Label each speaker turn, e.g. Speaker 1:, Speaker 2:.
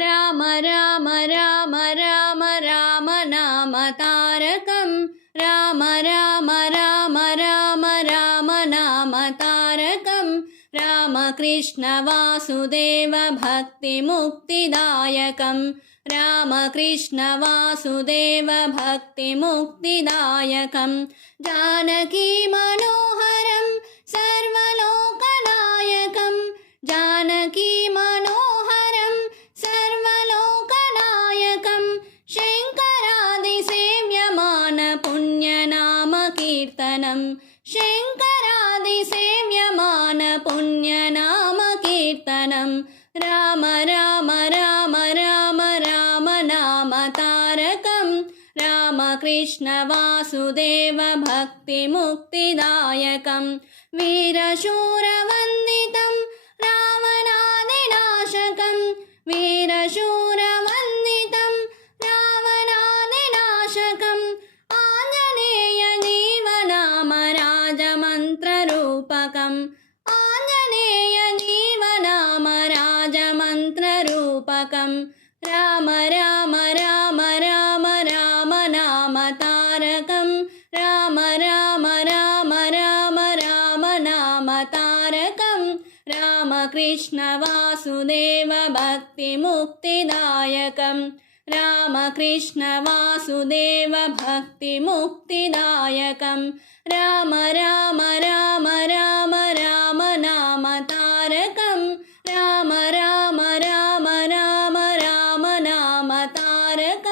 Speaker 1: राम राम राम राम राम, नाम तारकं राम राम राम राम राम, नाम तारकं रामकृष्ण वासुदेव भक्तिमुक्तिदायकं रामकृष्ण वासुदेव भक्तिमुक्तिदायकं जानकी मनोहरं सर्वलोकनायकं जानकी मनोहरं पुण्यनामकीर्तनं शङ्करादिसेव्यमान पुण्यनामकीर्तनं राम राम राम राम राम नाम तारकं वासुदेव भक्तिमुक्तिदायकं वीरशूरवन्दितं रावणादिनाशकं वीरशूरवन्दितं रावणादिनाशकम् राजमन्त्ररूपकं राम राम राम राम राम नाम तारकं राम राम राम राम राम नाम तारकं रामकृष्ण वासुदेव भक्तिमुक्तिदायकं रामकृष्ण वासुदेव भक्तिमुक्तिदायकं राम राम राम तारक